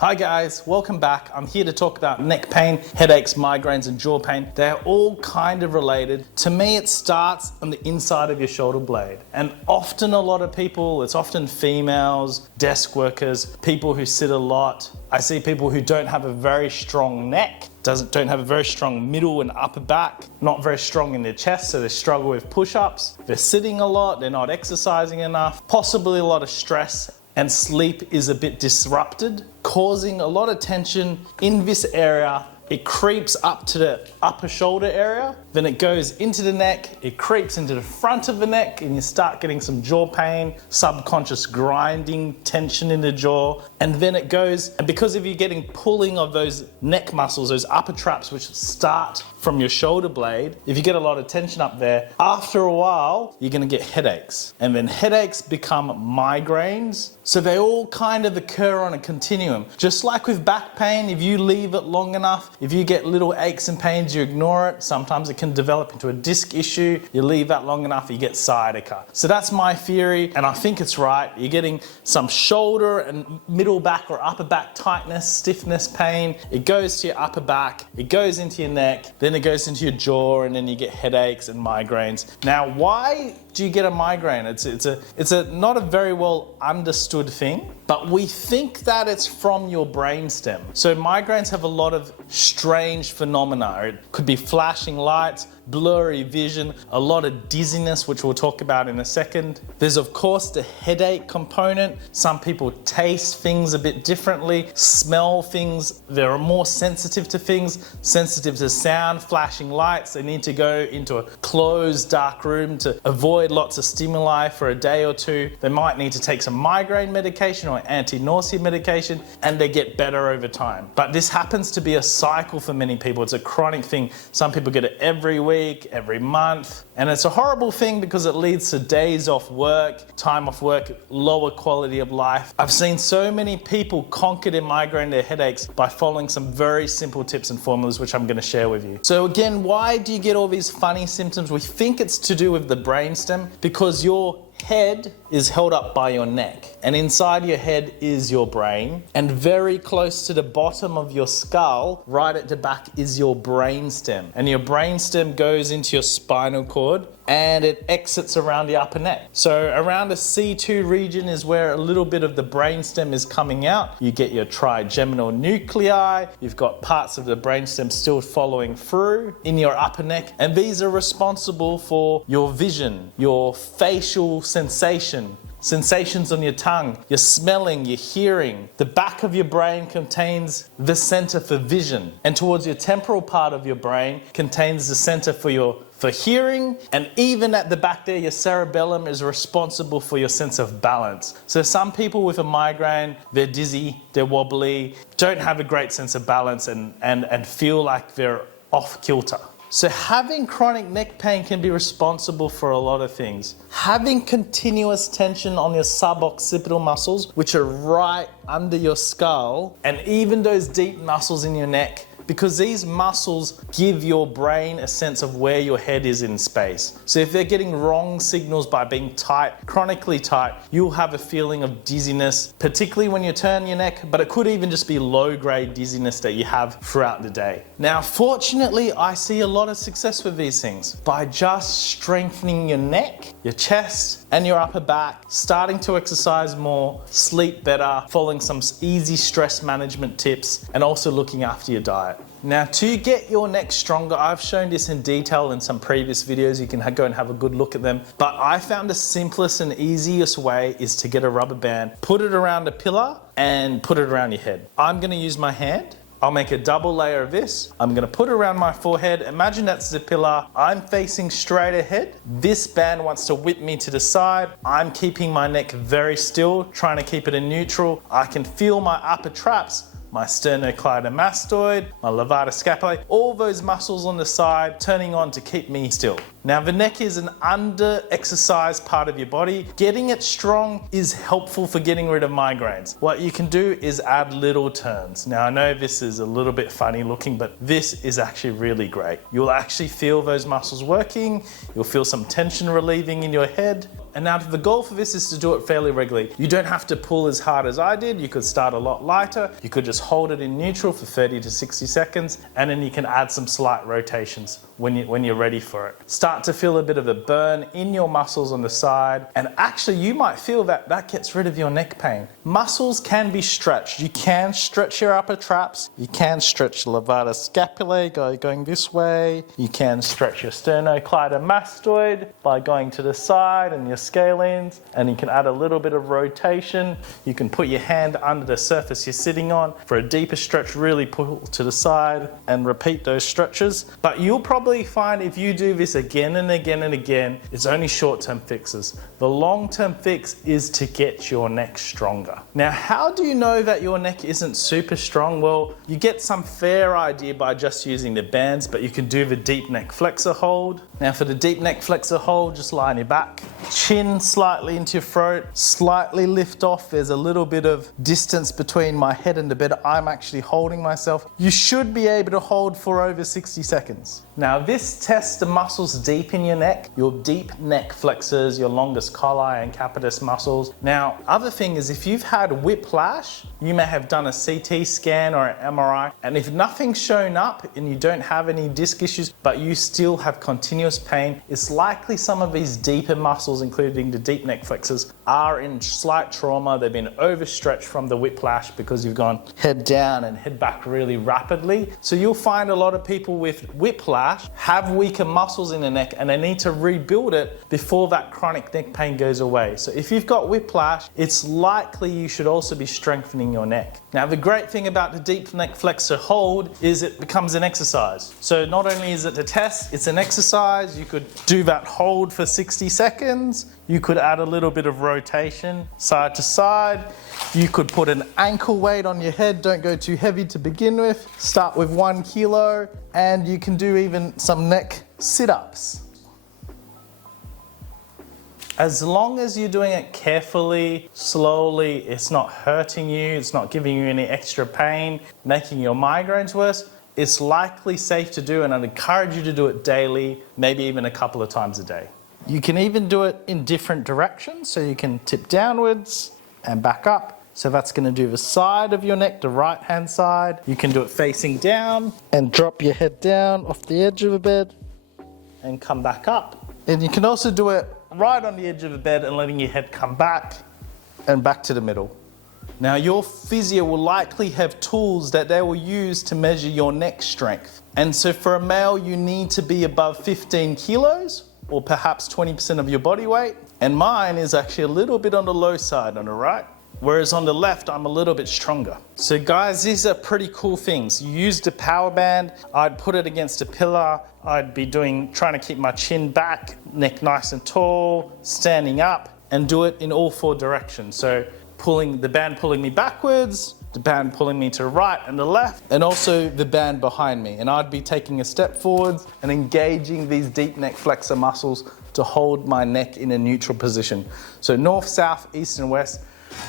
Hi guys, welcome back. I'm here to talk about neck pain, headaches, migraines, and jaw pain. They're all kind of related. To me, it starts on the inside of your shoulder blade. And often a lot of people, it's often females, desk workers, people who sit a lot. I see people who don't have a very strong neck, don't have a very strong middle and upper back, not very strong in their chest, so they struggle with push-ups. They're sitting a lot, they're not exercising enough, possibly a lot of stress, and sleep is a bit disrupted, causing a lot of tension in this area. It creeps up to the upper shoulder area, then it goes into the neck, it creeps into the front of the neck, and you start getting some jaw pain, subconscious grinding, tension in the jaw, and then it goes, and because if you're getting pulling of those neck muscles, those upper traps which start from your shoulder blade, if you get a lot of tension up there, after a while, you're gonna get headaches. And then headaches become migraines. So they all kind of occur on a continuum. Just like with back pain, if you leave it long enough, if you get little aches and pains, you ignore it. Sometimes it can develop into a disc issue. You leave that long enough, you get sciatica. So that's my theory, and I think it's right. You're getting some shoulder and middle back or upper back tightness, stiffness, pain. It goes to your upper back, it goes into your neck, then it goes into your jaw, and then you get headaches and migraines. Now, why do you get a migraine? It's a not a very well understood thing, but we think that it's from your brainstem. So migraines have a lot of strange phenomena. It could be flashing lights, blurry vision, a lot of dizziness, which we'll talk about in a second. There's of course the headache component. Some people taste things a bit differently, smell things. They're more sensitive to things, sensitive to sound, flashing lights. They need to go into a closed, dark room to avoid lots of stimuli for a day or two. They might need to take some migraine medication or anti-nausea medication, and they get better over time. But this happens to be a cycle for many people. It's a chronic thing. Some people get it every week, every month, and it's a horrible thing because it leads to days off work, time off work, lower quality of life. I've seen so many people conquer their migraine, their headaches, by following some very simple tips and formulas, which I'm going to share with you. So again, why do you get all these funny symptoms? We think it's to do with the brainstem because your head is held up by your neck, and inside your head is your brain, and very close to the bottom of your skull, right at the back, is your brainstem. And your brainstem goes into your spinal cord and it exits around the upper neck. So around the C2 region is where a little bit of the brainstem is coming out. You get your trigeminal nuclei, you've got parts of the brainstem still following through in your upper neck, and these are responsible for your vision, your facial sensation, sensations on your tongue, your smelling, your hearing. The back of your brain contains the center for vision, and towards your temporal part of your brain contains the center for hearing, and even at the back there, your cerebellum is responsible for your sense of balance. So some people with a migraine, they're dizzy, they're wobbly, don't have a great sense of balance and feel like they're off kilter. So having chronic neck pain can be responsible for a lot of things. Having continuous tension on your suboccipital muscles, which are right under your skull, and even those deep muscles in your neck, because these muscles give your brain a sense of where your head is in space. So if they're getting wrong signals by being tight, chronically tight, you'll have a feeling of dizziness, particularly when you turn your neck, but it could even just be low-grade dizziness that you have throughout the day. Now, fortunately, I see a lot of success with these things by just strengthening your neck, your chest, and your upper back, starting to exercise more, sleep better, following some easy stress management tips, and also looking after your diet. Now, to get your neck stronger, I've shown this in detail in some previous videos. You can go and have a good look at them. But I found the simplest and easiest way is to get a rubber band, put it around a pillar, and put it around your head. I'm gonna use my hand. I'll make a double layer of this. I'm gonna put it around my forehead. Imagine that's the pillar. I'm facing straight ahead. This band wants to whip me to the side. I'm keeping my neck very still, trying to keep it in neutral. I can feel my upper traps, my sternocleidomastoid, my levator scapulae, all those muscles on the side turning on to keep me still. Now, the neck is an under-exercised part of your body. Getting it strong is helpful for getting rid of migraines. What you can do is add little turns. Now, I know this is a little bit funny looking, but this is actually really great. You'll actually feel those muscles working. You'll feel some tension relieving in your head. And now the goal for this is to do it fairly regularly. You don't have to pull as hard as I did. You could start a lot lighter. You could just hold it in neutral for 30 to 60 seconds, and then you can add some slight rotations when you're ready for it. Start to feel a bit of a burn in your muscles on the side, and actually you might feel that gets rid of your neck pain. Muscles can be stretched. You can stretch your upper traps. You can stretch the levator scapulae going this way. You can stretch your sternocleidomastoid by going to the side and your scalenes, and you can add a little bit of rotation. You can put your hand under the surface you're sitting on for a deeper stretch, really pull to the side and repeat those stretches. But you'll probably find if you do this again and again and again, it's only short-term fixes. The long-term fix is to get your neck stronger. Now, how do you know that your neck isn't super strong? Well, you get some fair idea by just using the bands, but you can do the deep neck flexor hold. Now for the deep neck flexor hold, just lie on your back, chin slightly into your throat, slightly lift off. There's a little bit of distance between my head and the bed. I'm actually holding myself. You should be able to hold for over 60 seconds. Now this tests the muscles deep in your neck, your deep neck flexors, your longus colli and capitis muscles. Now, other thing is if you've had whiplash, you may have done a CT scan or an MRI, and if nothing's shown up and you don't have any disc issues, but you still have continuous pain, it's likely some of these deeper muscles, including the deep neck flexors, are in slight trauma. They've been overstretched from the whiplash because you've gone head down and head back really rapidly. So you'll find a lot of people with whiplash have weaker muscles in the neck, and they need to rebuild it before that chronic neck pain goes away. So if you've got whiplash, it's likely you should also be strengthening your neck. Now the great thing about the deep neck flexor hold is it becomes an exercise. So not only is it a test, it's an exercise. You could do that hold for 60 seconds. You could add a little bit of rotation side to side. You could put an ankle weight on your head. Don't go too heavy to begin with. Start with 1 kilo, and you can do even some neck sit-ups. As long as you're doing it carefully, slowly, it's not hurting you, it's not giving you any extra pain, making your migraines worse, it's likely safe to do, and I'd encourage you to do it daily, maybe even a couple of times a day. You can even do it in different directions, so you can tip downwards and back up. So that's going to do the side of your neck, the right hand side. You can do it facing down and drop your head down off the edge of the bed and come back up. And you can also do it right on the edge of the bed and letting your head come back and back to the middle. Now your physio will likely have tools that they will use to measure your neck strength. And so for a male, you need to be above 15 kilos or perhaps 20% of your body weight. And mine is actually a little bit on the low side on the right, whereas on the left, I'm a little bit stronger. So guys, these are pretty cool things. You use the power band. I'd put it against a pillar. I'd be trying to keep my chin back, neck nice and tall, standing up, and do it in all 4 directions. So the band pulling me backwards, the band pulling me to the right and the left, and also the band behind me. And I'd be taking a step forwards and engaging these deep neck flexor muscles to hold my neck in a neutral position. So north, south, east, and west.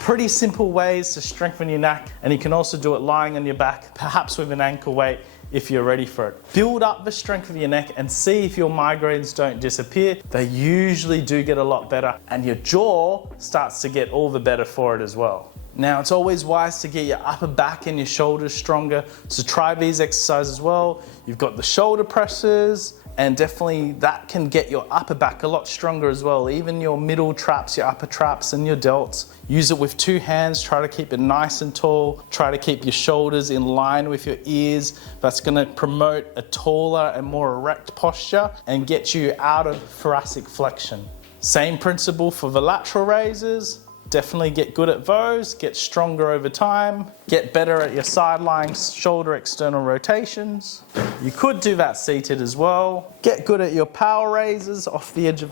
Pretty simple ways to strengthen your neck, and you can also do it lying on your back, perhaps with an ankle weight if you're ready for it. Build up the strength of your neck and see if your migraines don't disappear. They usually do get a lot better, and your jaw starts to get all the better for it as well. Now, it's always wise to get your upper back and your shoulders stronger, so try these exercises as well. You've got the shoulder presses, and definitely that can get your upper back a lot stronger as well. Even your middle traps, your upper traps, and your delts. Use it with 2 hands. Try to keep it nice and tall. Try to keep your shoulders in line with your ears. That's going to promote a taller and more erect posture and get you out of thoracic flexion. Same principle for the lateral raises. Definitely get good at those, get stronger over time, get better at your side-lying shoulder external rotations. You could do that seated as well. Get good at your power raises off the edge of...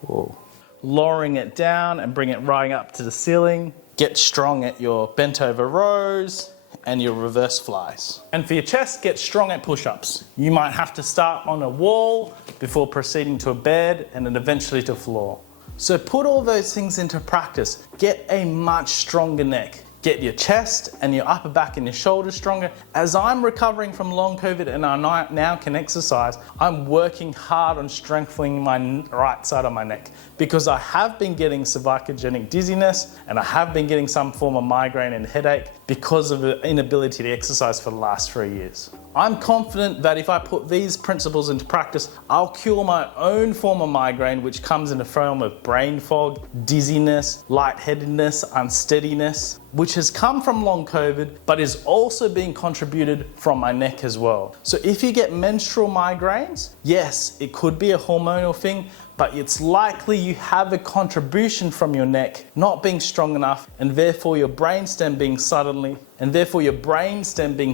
Whoa. Lowering it down and bring it right up to the ceiling. Get strong at your bent over rows and your reverse flies. And for your chest, get strong at push-ups. You might have to start on a wall before proceeding to a bed and then eventually to floor. So put all those things into practice. Get a much stronger neck. get your chest and your upper back and your shoulders stronger. As I'm recovering from long COVID and I now can exercise, I'm working hard on strengthening my right side of my neck because I have been getting cervicogenic dizziness and I have been getting some form of migraine and headache because of the inability to exercise for the last 3 years. I'm confident that if I put these principles into practice, I'll cure my own form of migraine, which comes in the form of brain fog, dizziness, lightheadedness, unsteadiness, which has come from long COVID, but is also being contributed from my neck as well. So if you get menstrual migraines, yes, it could be a hormonal thing, but it's likely you have a contribution from your neck not being strong enough, and therefore your brainstem being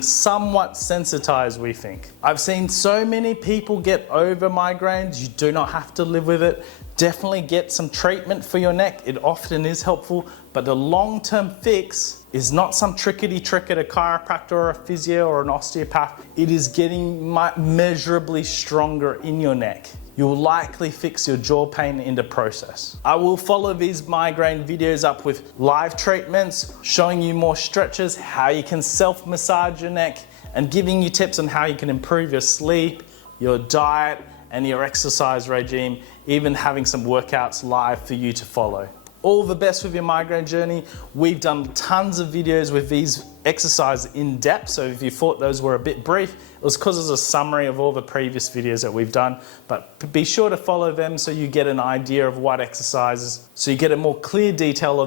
somewhat sensitized, we think. I've seen so many people get over migraines. You do not have to live with it. Definitely get some treatment for your neck. It often is helpful, but the long-term fix is not some trickety trick at a chiropractor or a physio or an osteopath. It is getting measurably stronger in your neck. You'll likely fix your jaw pain in the process. I will follow these migraine videos up with live treatments, showing you more stretches, how you can self-massage your neck, and giving you tips on how you can improve your sleep, your diet, and your exercise regime, even having some workouts live for you to follow. All the best with your migraine journey. We've done tons of videos with these exercises in depth, so if you thought those were a bit brief, it was because it's a summary of all the previous videos that we've done. But be sure to follow them so you get an idea of what exercises, so you get a more clear detail of